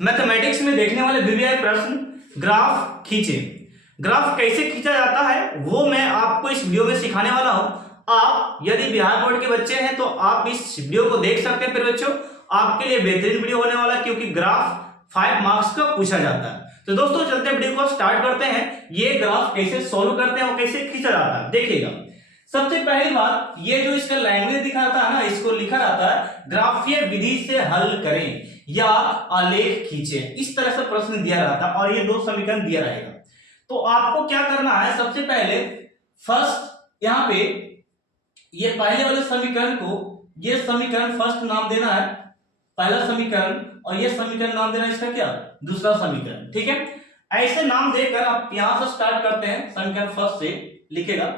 Mathematics में देखने वाले वीवीआई प्रश्न ग्राफ खींचे। ग्राफ कैसे खींचा जाता है वो मैं आपको इस वीडियो में सिखाने वाला हूं। आप यदि बिहार बोर्ड के बच्चे हैं तो आप इस वीडियो को देख सकते हैं। फिर बच्चों आपके लिए बेहतरीन वीडियो होने वाला है क्योंकि ग्राफ 5 मार्क्स का पूछा जाता है। तो दोस्तों चलते वीडियो को स्टार्ट करते हैं। ये ग्राफ कैसे सॉल्व करते हैं और कैसे खींचा जाता है देखिएगा। सबसे पहली बात, ये जो इसका लैंग्वेज दिखा रहता है ना, इसको लिखा रहता है ग्राफीय विधि से हल करें या आलेख खींचे। इस तरह से प्रश्न दिया रहता है और ये दो समीकरण दिया रहेगा। तो आपको क्या करना है, सबसे पहले फर्स्ट यहाँ पे ये पहले वाले समीकरण को, ये समीकरण फर्स्ट नाम देना है पहला समीकरण और ये समीकरण नाम देना है इसका क्या, दूसरा समीकरण। ठीक है, ऐसे नाम देकर आप यहां से स्टार्ट करते हैं। समीकरण फर्स्ट से लिखेगा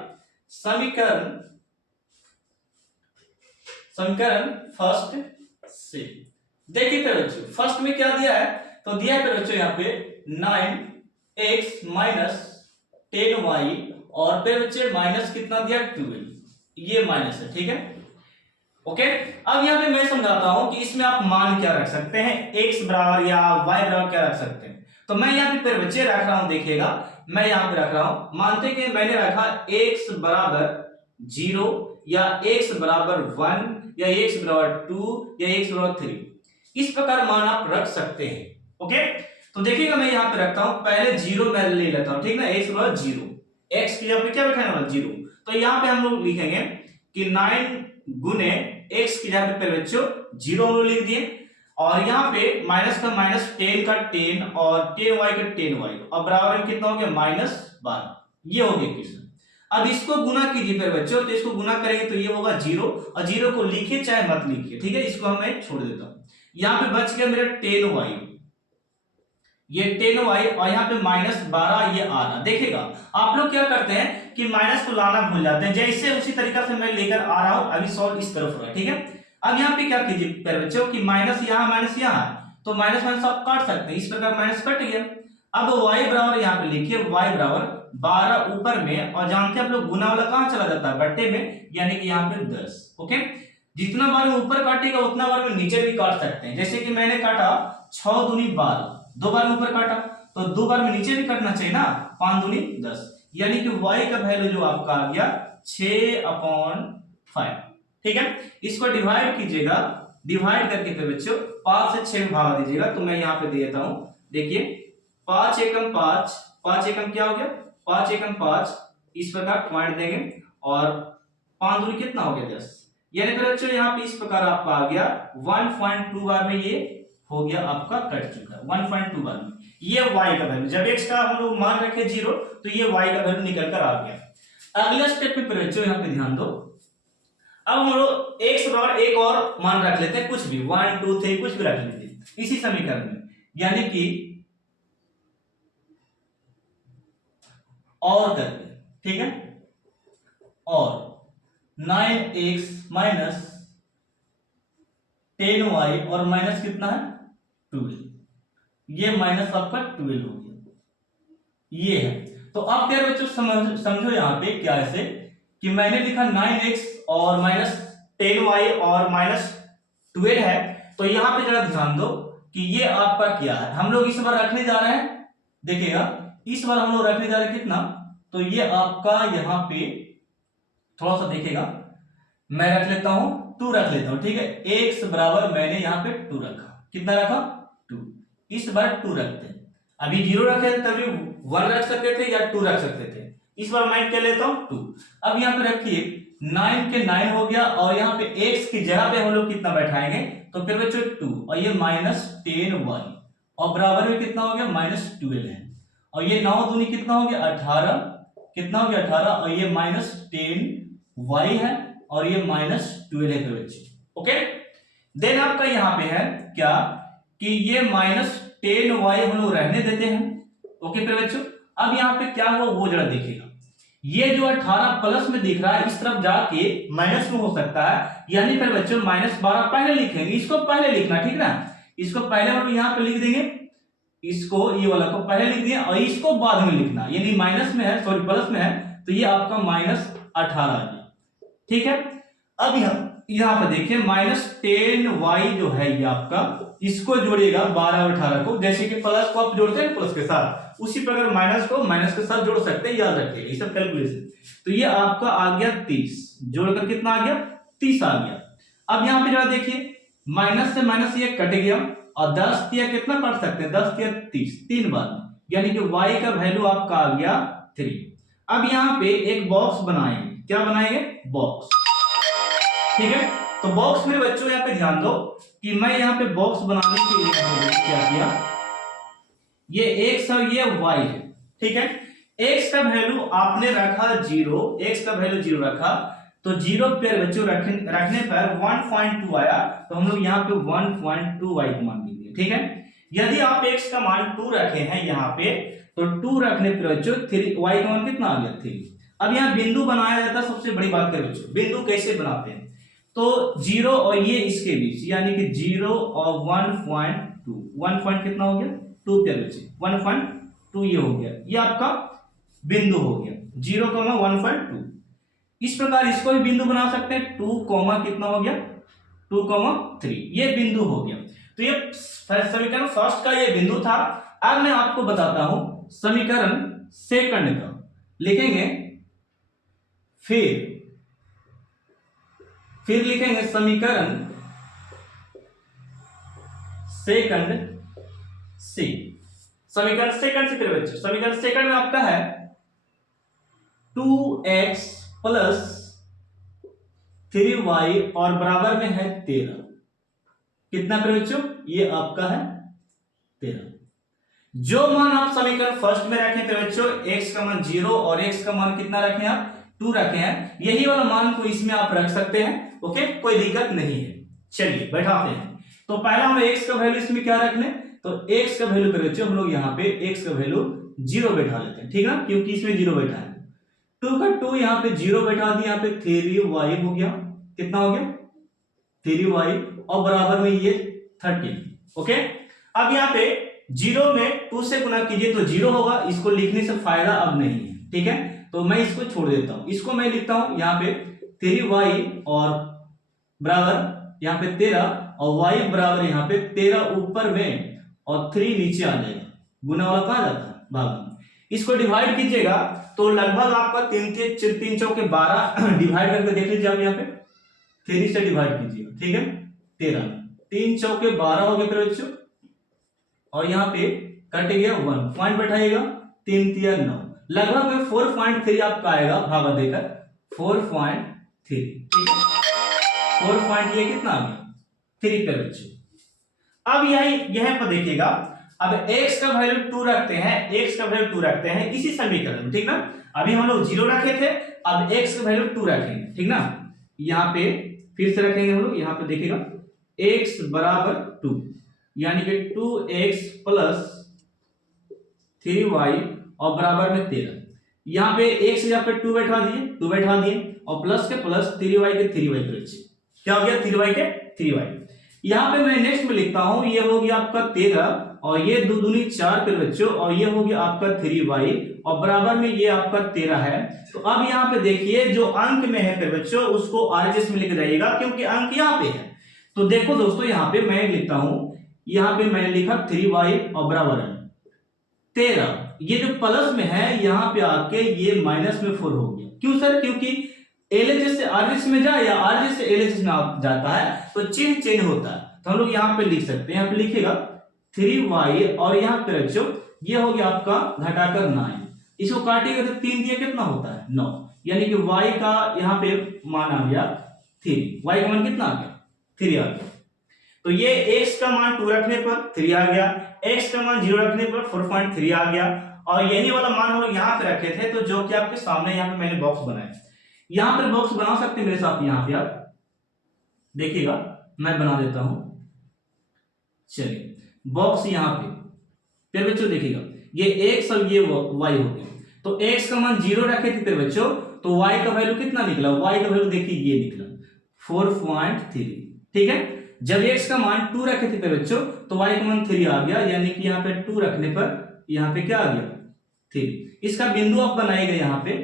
समीकरण फर्स्ट से। देखिए फिर बच्चों फर्स्ट में क्या दिया है, तो दिया है फिर बच्चों यहाँ पे 9x माइनस 10y और फिर बच्चे माइनस कितना दिया 12, ये माइनस है। ठीक है, ओके। अब यहाँ पे मैं समझाता हूं कि इसमें आप मान क्या रख सकते हैं, x बराबर या y बराबर क्या रख सकते हैं। तो मैं यहाँ पे फिर बच्चे रख रहा हूं, देखिएगा मैं यहाँ पे रख रहा हूं, मानते कि मैंने रखा x बराबर 0 या x बराबर 1 या x बराबर 2 या x बराबर 3, इस प्रकार मान आप रख सकते हैं। ओके, तो देखिएगा मैं यहाँ पे रखता हूं, पहले 0 मैं ले लेता हूं, ठीक ना, x बराबर 0, x की जगह पे क्या बैठाने वाला 0। तो यहाँ पे हम लोग लिखेंगे कि 9 गुने x की जगह पे बच्चों 0 हम लोग लिख दिए और यहाँ पे माइनस का माइनस 10 का 10 और 10y का 10y और बराबर में कितना हो गया -12, ये हो गया क्वेश्चन। अब इसको गुना कीजिए फिर बच्चों, तो इसको गुना करेंगे तो ये होगा 0 और 0 को लिखिए चाहे मत लिखिए। ठीक है, इसको मैं छोड़ देता हूं। यहाँ पे बच गया मेरा 10y, ये 10y और यहाँ पे -12 ये आ रहा। देखिएगा आप लोग क्या करते हैं कि माइनस को लाना भूल जाते हैं, जैसे उसी तरीका से मैं लेकर आ रहा हूं। अभी सॉल्व इस तरफ हो रहा है। ठीक है, अब यहाँ पे क्या कीजिए प्यारे बच्चों कि माइनस यहाँ तो माइनस माइनस आप काट सकते हैं, इस प्रकार माइनस कट गया। अब y बराबर यहाँ पे लिखिए y बराबर 12 ऊपर में और जानते हैं आप लोग गुना वाला कहां चला जाता है, बट्टे में, यानी कि यहाँ पे 10। ओके, जितना बार में ऊपर काटेगा उतना बार में नीचे भी काट सकते हैं। जैसे कि मैंने काटा 6 दूनी 12, 2 बार में ऊपर काटा तो 2 बार में नीचे भी काटना चाहिए ना, 5 दूनी 10, यानी कि y का वैल्यू जो आपका आ गया 6/5। ठीक है, इसको डिवाइड कीजिएगा, डिवाइड करके फिर बच्चों 5 से 6 में भागा दीजिएगा। तो मैं यहाँ पे दे देता हूं, देखिए 5 एकम 5, 5 एकम क्या हो गया 5 एकम 5, इस प्रकार पॉइंट देंगे और 5 दूनी कितना हो गया 10, यानी फिर बच्चों यहाँ पे इस प्रकार आपका आ गया 1.2 बार में ये हो गया आपका कट चुका है 1.2 बार में। ये y का वैल्यू, जब x का हम लोग मान रखे 0 तो ये y का वैल्यू निकल कर आ गया। अगला स्टेप पे बच्चों यहाँ पे ध्यान दो, अब हम लोग x बराबर एक और मान रख लेते हैं, कुछ भी 1 2 3 कुछ भी रख लेते हैं इसी समीकरण में, यानी कि और करके। ठीक है, और 9x माइनस 10y और माइनस कितना है 12, ये माइनस आपका 12 हो गया, ये है। तो आप प्यारे बच्चों समझो यहाँ पे क्या ऐसे कि मैंने लिखा 9x और माइनस 10y और माइनस 12 है। तो यहाँ पे जरा ध्यान दो कि ये आपका क्या है, हम लोग इस बार रखने जा रहे हैं, देखिएगा इस बार हम लोग रखने जा रहे हैं कितना, तो ये आपका यहाँ पे थोड़ा सा देखिएगा, मैं रख लेता हूं 2 रख लेता हूं। ठीक है, x बराबर मैंने यहाँ पे 2 रखा, कितना रखा 2, इस बार 2 रखते हैं। अभी 0 रखे तभी 1 रख सकते थे या 2 रख सकते थे, इस बार मैं क्या लेता हूं 2। अब यहाँ पे रखिए 9 के 9 हो गया और यहाँ पे x की जगह पे हम लोग कितना बैठाएंगे, तो फिर बच्चों 2 और ये -10y और बराबर में कितना हो गया -12 है और ये 9 दूनी कितना हो गया 18, कितना हो गया 18 और ये -10y है और ये -12 है बच्चे। ओके, देन आपका यहाँ पे है क्या कि ये -10y हम लोग रहने देते हैं। ओके फिर बच्चों, अब यहाँ पे क्या हुआ वो जरा देखिएगा, ये जो 18 प्लस में दिख रहा है इस तरफ जाके माइनस में हो सकता है, यानी फिर बच्चों -12 पहले लिखेंगे, इसको पहले लिखना, ठीक ना, इसको पहले हम यहाँ पे लिख देंगे, इसको ये वाला को पहले लिख दिया और इसको बाद में लिखना, यानी माइनस में है, सॉरी प्लस में है, तो ये आपका -18 आ गया। ठीक है, अब यहाँ पे देखिए -10y जो है ये आपका इसको जोड़िएगा 12 और 18 को, जैसे कि प्लस को आप जोड़ते हैं प्लस के साथ, उसी प्रकार माइनस को माइनस के साथ जोड़ सकते हैं, याद रखिएगा ये सब कैलकुलेशन। तो ये आपका आ गया 30, जोड़कर कितना आ गया 30 आ गया। अब यहाँ पे जरा देखिए माइनस से माइनस ये कट गया और 10 दिया कितना काट सकते हैं, 10 दिया 30 तीन बार, यानी कि y का वैल्यू आपका आ गया 3। अब यहाँ पे एक बॉक्स बनाएंगे, क्या बनाएंगे बॉक्स, ठीक है। तो बॉक्स मेरे बच्चों यहाँ पे ध्यान दो कि मैं यहाँ पे बॉक्स बनाने के लिए क्या किया, ये x और ये y है, ठीक है। x का वैल्यू आपने रखा 0, x का वैल्यू 0 रखा, तो 0 पे बच्चों रखने पर 1.2 आया, तो हम लोग यहाँ पे 1.2 y को मान लेंगे, ठीक है। यदि आप x का मान 2 रखे हैं यहाँ पे, तो 2 रखने पर बच्चों 3 y का मान कितना आ गया 3। अब यहाँ बिंदु बनाया जाता है, सबसे बड़ी बात है बच्चों बिंदु कैसे बनाते हैं, तो 0 और ये इसके बीच, यानी कि 0 और 1.2, 1 पॉइंट कितना हो गया 2 पे बच्चे 1.2 ये हो गया, ये आपका बिंदु हो गया 0,1.2। इस प्रकार इसको भी बिंदु बना सकते हैं, 2, कितना हो गया 2,3, ये बिंदु हो गया। तो ये समीकरण फर्स्ट का ये बिंदु था। अब मैं आपको बताता हूं समीकरण सेकंड का, लिखेंगे फिर लिखेंगे समीकरण सेकंड सी। समीकरण सेकंड से फिर बच्चों समीकरण सेकंड में आपका है 2x प्लस 3y और बराबर में है 13, कितना पर बच्चों ये आपका है 13। जो मान आप समीकरण फर्स्ट में रखें फिर बच्चों x का मान 0 और x का मान कितना रखें आप 2 रखे हैं, यही वाला मान को इसमें आप रख सकते हैं, ओके कोई दिक्कत नहीं है। चलिए बैठाते हैं, तो पहला हम x का वैल्यू इसमें क्या रखने, तो x का वैल्यू कर बच्चों हम लोग यहाँ पे x का वैल्यू 0 बैठा लेते हैं, ठीक है, क्योंकि इसमें 0 बैठा है। 2 का 2 यहाँ पे 0 बैठा दिया, यहाँ पे 3y हो गया, कितना हो गया 3y और बराबर में ये 13, ओके। अब यहाँ पे 0 में 2 से गुना कीजिए तो 0 होगा, इसको लिखने से फायदा अब नहीं है, ठीक है, तो मैं इसको छोड़ देता हूं, इसको मैं लिखता हूं यहाँ पे 3y और बराबर यहाँ पे 13 और y बराबर यहाँ पे 13 ऊपर में और 3 नीचे आ जाएगा, गुना वाला कहा जाता है भाग, इसको डिवाइड कीजिएगा तो लगभग आपका 3 चौके 12 डिवाइड करके देख लीजिए आप यहाँ पे 3 से डिवाइड कीजिएगा, ठीक है 13, 3 चौके 12 हो गए फिर बच्चों, और यहाँ पे कट गया 1 पॉइंट बैठाइएगा 3 3 9, लगभग में 4.3 आपका आएगा भागा देकर 4.3, ठीक है 4 पॉइंट ये कितना आ गया 3 पे बच्चों। अब यह पर देखिएगा, अब x का वैल्यू 2 रखते हैं, x का वैल्यू 2 रखते हैं इसी समीकरण में, ठीक ना। अभी हम लोग 0 रखे थे, अब x का वैल्यू 2 रखेंगे, ठीक ना। यहाँ पे फिर से रखेंगे हम लोग, यहाँ पे देखिएगा x बराबर 2, यानी कि 2x प्लस 3y और बराबर में 13, यहाँ पे x यहाँ पे 2 बैठा दिए और प्लस के प्लस 3y के 3y के बच्चे, क्या हो गया 3y के 3y। यहाँ पे मैं नेक्स्ट में लिखता हूं, ये हो गया आपका 13 और ये 2 दूनी 4 पे बच्चों, और ये हो गया आपका 3y और बराबर में ये आपका 13 है। तो अब यहाँ पे देखिए जो अंक में है फिर बच्चों उसको RHS में लेकर जाइएगा, क्योंकि अंक यहाँ पे है। तो देखो दोस्तों यहाँ पे मैं लिखता हूं, यहाँ पे मैंने लिखा 3y और बराबर है 13, ये जो प्लस में है यहाँ पे आके ये माइनस में 4 हो गया। क्यों सर, क्योंकि LHS से RHS में जाए या RHS से LHS में जाता है तो चिन्ह चेंज होता है, तो हम लोग यहाँ पे लिख सकते हैं, यहाँ पे लिखेगा 3y और यहाँ पे बच्चों ये हो गया आपका घटाकर 9, इसको काटिएगा तो 3 दिया कितना होता है 9, यानी कि y का यहाँ पे मान आ गया 3, y का मान कितना आ गया 3 आ गया। तो ये x का मान 2 रखने पर 3 आ गया, x का मान 0 रखने पर 4.3 आ गया, और यही वाला मान हम लोग यहाँ पे रखे थे, तो जो कि आपके सामने यहाँ पे मैंने बॉक्स बनाया, यहाँ पर बॉक्स बना सकते हैं मेरे साथ, यहाँ पे आप देखिएगा मैं बना देता हूं। चलिए बॉक्स यहाँ पे फिर बच्चों देखिएगा ये x और ये y हो गया, तो x का मान 0 रखे थे फिर बच्चों, तो y का वैल्यू कितना निकला, y का वैल्यू देखिए ये निकला 4.3, ठीक है। जब x का मान 2 रखे थे फिर बच्चों तो y का मान 3 आ गया, यानी कि यहाँ पे 2 रखने पर यहाँ पे क्या आ गया 3। इसका बिंदु आप बनाएगा यहाँ पे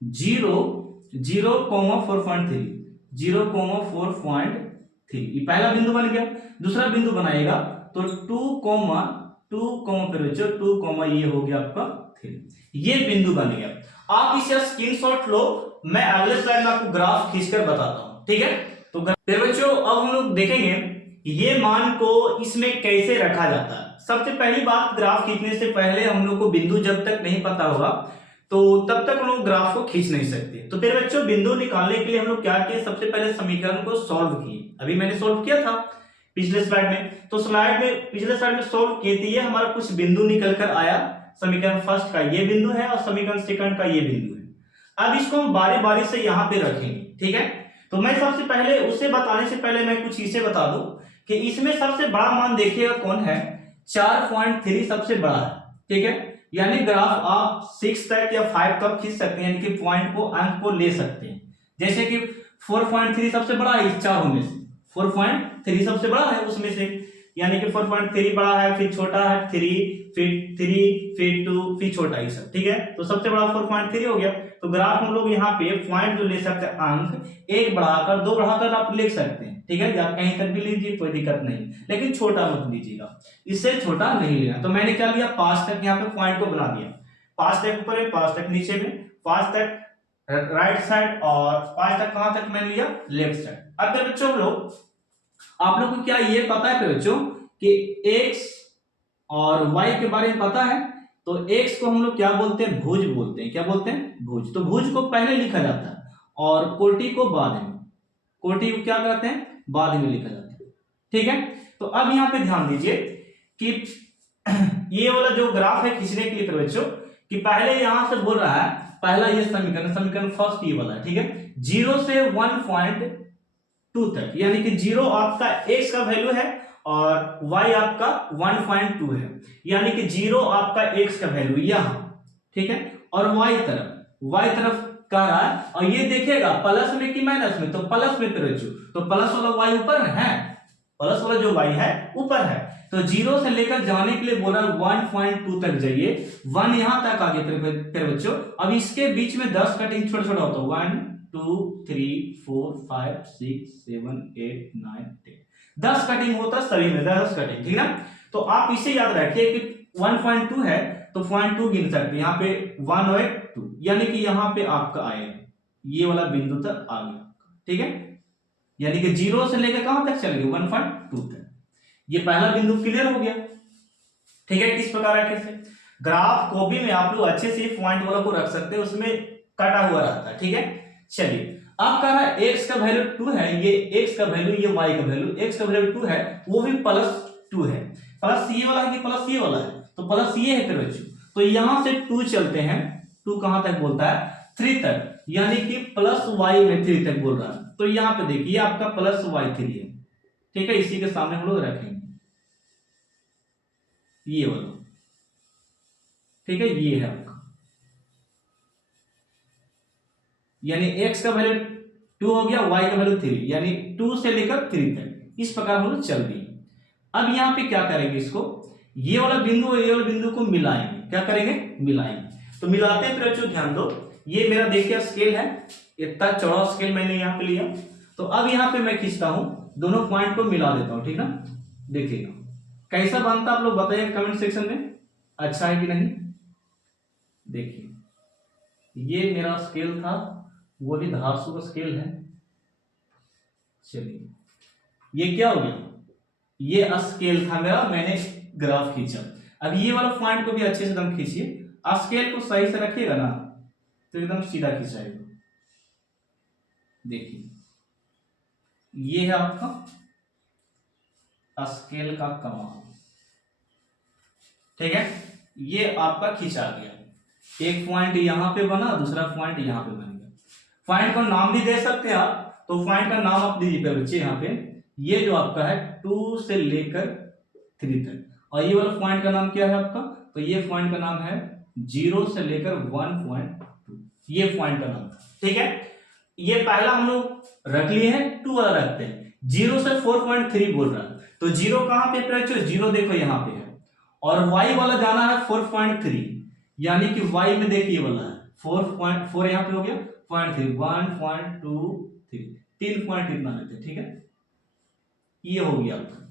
0, 0, 4.3, 0, 4.3 ये पहला बिंदु बन गया। दूसरा बिंदु बनाएगा तो 2, फिर बच्चों 2, ये हो गया आपका 3, ये बिंदु बन गया। आप इसे स्क्रीनशॉट लो, मैं अगले स्लाइड में आपको ग्राफ खींचकर बताता हूं, ठीक है। तो फिर बच्चों अब हम लोग देखेंगे ये मान को इसमें कैसे रखा जाता है। सबसे पहली बात, ग्राफ खींचने से पहले हम लोग को बिंदु जब तक नहीं पता होगा तो तब तक हम लोग ग्राफ को खींच नहीं सकते। तो फिर बच्चों बिंदु निकालने के लिए हम लोग क्या किए, सबसे पहले समीकरण को सॉल्व किए। अभी मैंने सॉल्व किया था पिछले स्लाइड में, तो पिछले स्लाइड में सॉल्व किए थे, ये हमारा कुछ बिंदु निकल कर आया। समीकरण फर्स्ट का ये बिंदु है और समीकरण सेकंड का ये बिंदु है। अब इसको हम बारी बारी से यहाँ पे रखेंगे, ठीक है। तो मैं सबसे पहले उसे बताने से पहले मैं कुछ इसे बता दूं कि इसमें सबसे बड़ा मान देखिएगा कौन है, 4.3 सबसे बड़ा है, ठीक है। यानी ग्राफ आप 6 तक या 5 तक खींच सकते हैं, यानी कि पॉइंट को, अंक को ले सकते हैं। जैसे कि 4.3 सबसे बड़ा है इस चारों में से, 4.3 सबसे बड़ा है उसमें से, यानी कि 4.3 बड़ा है, फिर छोटा है 3, फिर 2, फिर छोटा, ये सब ठीक है। तो सबसे बड़ा 4.3 हो गया। तो ग्राफ हम लोग यहाँ पे पॉइंट जो ले सकते हैं, अंक 1 बढ़ाकर 2 बढ़ाकर आप लिख सकते हैं, ठीक है। आप कहीं तक भी लीजिए, कोई दिक्कत नहीं, लेकिन छोटा मत लीजिएगा, इससे छोटा नहीं लेना। तो मैंने क्या लिया, 5 तक यहाँ पे पॉइंट को बना दिया, 5 तक ऊपर है, 5 तक नीचे में, 5 तक राइट साइड और 5 तक कहां तक मैंने लिया, लेफ्ट साइड। अब बच्चों आप लोग को क्या ये पता है बच्चों कि x और y के बारे में पता है। तो x को हम लोग क्या बोलते हैं, भुज बोलते हैं। क्या बोलते हैं, भुज। तो भुज को पहले लिखा जाता है और कोटि को बाद में, कोटि को क्या करते हैं, बाद में लिखा जाता है, ठीक है। तो अब यहाँ पे ध्यान दीजिए कि ये वाला जो ग्राफ है खींचने के लिए बच्चों, कि पहले यहां से बोल रहा है, पहला ये समीकरण फर्स्ट ये वाला है, ठीक है। 0 से 1.2 तक, यानी कि 0 आपका x का वैल्यू है और y आपका 1.2 है, यानी कि 0 आपका x का वैल्यू यहां, ठीक है। और y तरफ कह रहा है, और ये देखेगा प्लस में कि माइनस में, तो प्लस में बच्चों, तो प्लस वाला y ऊपर है, प्लस वाला जो y है ऊपर है। तो 0 से लेकर जाने के लिए बोला 1.2 तक जाइए, 1 यहां तक आगे फिर बच्चों। अब इसके बीच में 10 कटिंग छोटा छोटा होता है, 1 2 3 4 5 6 7 8 9 10, 10 कटिंग होता है सभी में, 10 कटिंग, ठीक ना। तो आप इसे याद रखिए कि 1.2 है तो 0.2 गिन सकते हैं, यहाँ पे 1 और 2, यानी कि यहाँ पे आपका आएगा ये वाला बिंदु तक आ गया, ठीक है। यानी कि 0 से लेकर कहां तक चल गए, 1.2 तक। ये पहला बिंदु क्लियर हो गया, ठीक है। किस प्रकार है, कैसे ग्राफ को भी में आप लोग अच्छे से पॉइंट वाला को रख सकते हैं, उसमें कटा हुआ रहता है, ठीक है। चलिए अब कह रहा है x का वैल्यू 2 है, ये x का वैल्यू, ये y का वैल्यू, x का वैल्यू 2 है, वो भी +2 है। प्लस ये वाला है कि प्लस ये वाला है, तो प्लस ये है फिर बच्चों। तो यहां से 2 चलते हैं, 2 कहां तक बोलता है, 3 तक, यानी कि +y में 3 तक बोल रहा है। तो यहां पे देखिए आपका +y3 है, ठीक है। इसी के सामने हम लोग रखेंगे ये वाला, ठीक है। ये है आपका, यानी x का वैल्यू 2 हो गया, y का वैल्यू 3, यानी 2 से लेकर 3 तक, इस प्रकार हम लोग चल दिए। अब यहां पे क्या करेंगे, इसको ये वाला बिंदु और ये वाला बिंदु को मिलाएंगे। क्या करेंगे, मिलाएंगे। तो मिलाते हैं बच्चों, ध्यान दो, ये मेरा देखिए स्केल है, इतना चौड़ा स्केल मैंने यहाँ पे लिया। तो अब यहाँ पे मैं खींचता हूं, दोनों पॉइंट को मिला देता हूं, ठीक ना। देखिएगा कैसा बनता आप लोग बताइए कमेंट सेक्शन में, अच्छा है कि नहीं। देखिए ये मेरा स्केल था, वो भी धारसू का स्केल है। चलिए ये क्या हो गया, ये स्केल था मेरा, मैंने ग्राफ खींचा। अब ये वाला पॉइंट को भी अच्छे से एकदम खींचिए, स्केल को सही से रखिएगा ना तो एकदम सीधा खींचाएगा। देखिए ये है आपका स्केल का कमाल, ठीक है। ये आपका खींचा गया, एक पॉइंट यहां पे बना, दूसरा पॉइंट यहां पे बन गया। पॉइंट को नाम भी दे सकते हैं आप, तो पॉइंट का नाम आप दीजिए बच्चे यहाँ पे। ये जो आपका है 2 से लेकर 3 तक, और ये वाला पॉइंट का नाम क्या है आपका, तो ये पॉइंट का नाम है 0 से लेकर 1.2, ये पॉइंट का नाम, ठीक है। ये पहला हम लोग रख लिए हैं, 2 वाला रखते हैं। 0 से 4.3 बोल रहा है, तो 0 कहां पे बच्चों, 0 देखो यहाँ पे है, और y वाला जाना है 4.3, यानी कि y में देखिए वाला है 4.4, यहाँ पे हो गया 0.3, 1.2 3 पॉइंट इतना लेते, ठीक है। ये हो गया आपका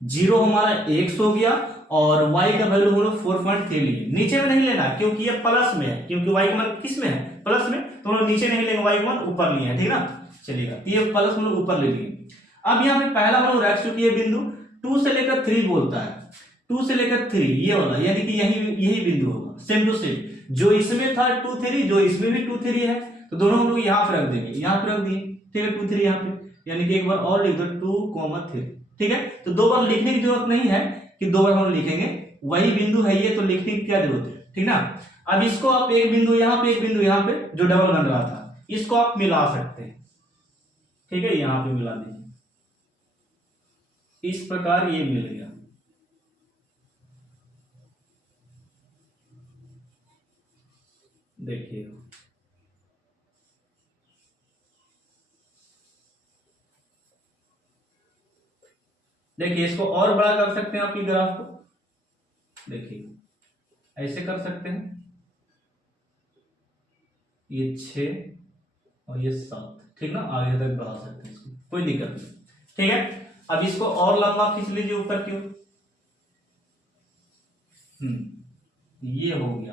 0 हमारा x हो गया और y का वैल्यू हम लोग 4.3 लिए। नीचे में नहीं लेना क्योंकि ये प्लस में है, क्योंकि y का मान किस में है, प्लस में, तो हम लोग नीचे नहीं लेंगे, y का मान ऊपर लिए है, ठीक ना, चलिएगा। तो ये प्लस हम लोग ऊपर ले लिए। अब यहाँ पे पहला हम लोग रख चुके हैं बिंदु 2 से लेकर 3 बोलता है, 2 से लेकर 3 ये वाला, यानी कि यही बिंदु होगा, सेम टू सेम, जो इसमें था 2 3, जो इसमें भी 2 3 है, तो दोनों हम लोग यहाँ पे रख देंगे, यहाँ पे रख दिए, ठीक है, 2 3 यहाँ पे, यानी कि एक बार और लिख दो 2, 3, ठीक है। तो 2 बार लिखने की जरूरत नहीं है कि 2 बार हम लिखेंगे, वही बिंदु है ये, तो लिखने की क्या जरूरत है, ठीक ना। अब इसको आप एक बिंदु यहाँ पे, एक बिंदु यहाँ पे जो डबल बन रहा था, इसको आप मिला सकते हैं, ठीक है, यहाँ पे मिला दीजिए, इस प्रकार ये मिल गया। देखिए देखिए इसको और बड़ा कर सकते हैं आपकी ग्राफ को, देखिए ऐसे कर सकते हैं, ये 6 और ये 7, ठीक ना, आगे तक बढ़ा सकते हैं इसको, कोई दिक्कत नहीं, ठीक है। अब इसको और लंबा खींच लीजिए ऊपर की ओर, ये हो गया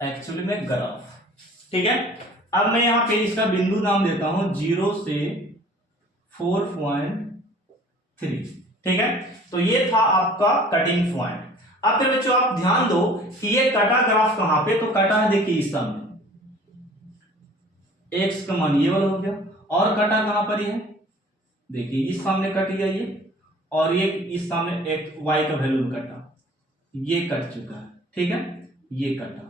एक्चुअली में ग्राफ, ठीक है। अब मैं यहाँ पे इसका बिंदु नाम देता हूं 0 से 4.3, ठीक है। तो ये था आपका कटिंग पॉइंट। अब फिर बच्चों आप ध्यान दो कि ये कटा ग्राफ कहां पे, तो कटा है देखिए इस सामने, x का मान ये वाला हो गया, और कटा कहां पर है, देखिए इस सामने कट गया ये, और ये इस सामने एक y का वैल्यू कटा, ये कट चुका है, ठीक है, ये कटा।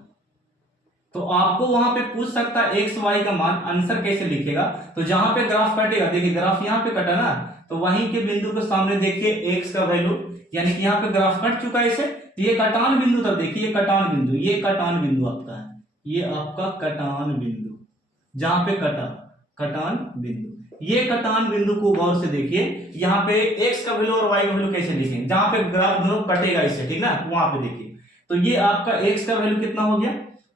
तो आपको वहां पे पूछ सकता है x y का मान, आंसर कैसे लिखेगा, तो जहां पे ग्राफ कटेगा, देखिए ग्राफ यहाँ पे कटा ना, तो वहीं के बिंदु के सामने देखिए x का वैल्यू, यानी कि यहाँ पे ग्राफ कट चुका है इसे, तो ये कटान बिंदु तक, देखिए ये कटान बिंदु, ये कटान बिंदु आपका है, ये आपका कटान बिंदु, जहां पे कटा, कटान बिंदु, ये कटान बिंदु को गौर से देखिए, यहाँ पे x का वैल्यू और y का वैल्यू कैसे लिखेंगे, जहां पे ग्राफ दोनों कटेगा इससे, ठीक ना, वहां पे देखिए, तो ये आपका x का वैल्यू कितना हो गया,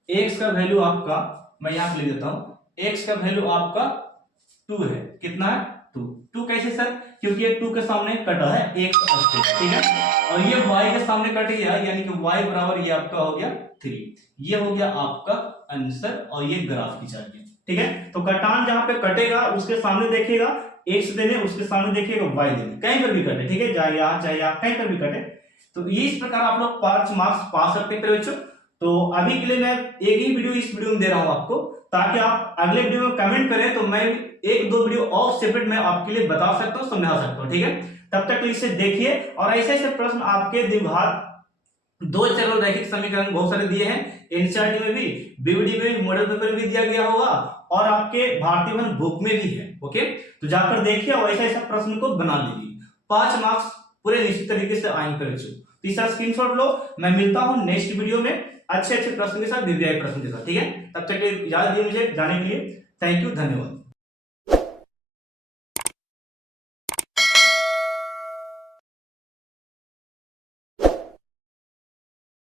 x का वैल्यू आपका, मैं यहां पे लिख देता हूं, x का वैल्यू आपका 2 है, कितना है 2 कैसे सर, क्योंकि ये 2 के सामने कटा है x अक्ष, ठीक है, और ये y के सामने कट गया, यानी कि y बराबर ये आपका हो गया 3, ये हो गया आपका आंसर, और ये ग्राफ खींचा गया, ठीक है। तो कटान जहां पे कटेगा उसके सामने देखिएगा x देने, उसके सामने देखिएगा y देने, कहीं पर भी कटे, ठीक है, चाहे यहाँ चाहे यहाँ, कहीं पर भी कटे, तो ये इस प्रकार आप लोग 5 मार्क्स पा सकते हैं बच्चों। तो अभी के लिए मैं एक ही वीडियो इस वीडियो में दे रहा हूं आपको, ताकि आप अगले वीडियो में कमेंट करें तो मैं 1-2 वीडियो और सेपरेट मैं आपके लिए बता सकता हूं, समझा सकता हूं, ठीक है। तब तक तो इसे देखिए, और ऐसे ऐसे प्रश्न आपके द्विघात 2 चरण रैखिक समीकरण बहुत सारे दिए हैं, एनसीईआरटी में भी, बीवीडी में भी, मॉडल पेपर में भी दिया गया होगा, और आपके भारतीय वन बुक में भी है, ओके। तो जाकर देखिए और ऐसा ऐसा प्रश्न को बना लीजिए, 5 मार्क्स पूरे निश्चित तरीके से आएंगे बच्चों। तो इसका स्क्रीनशॉट लो, मैं मिलता हूं नेक्स्ट वीडियो में अच्छे अच्छे प्रश्न के साथ, दिव्यांग प्रश्न के साथ, ठीक है। तब तक इजाजत दी मुझे जाने के लिए, थैंक यू, धन्यवाद।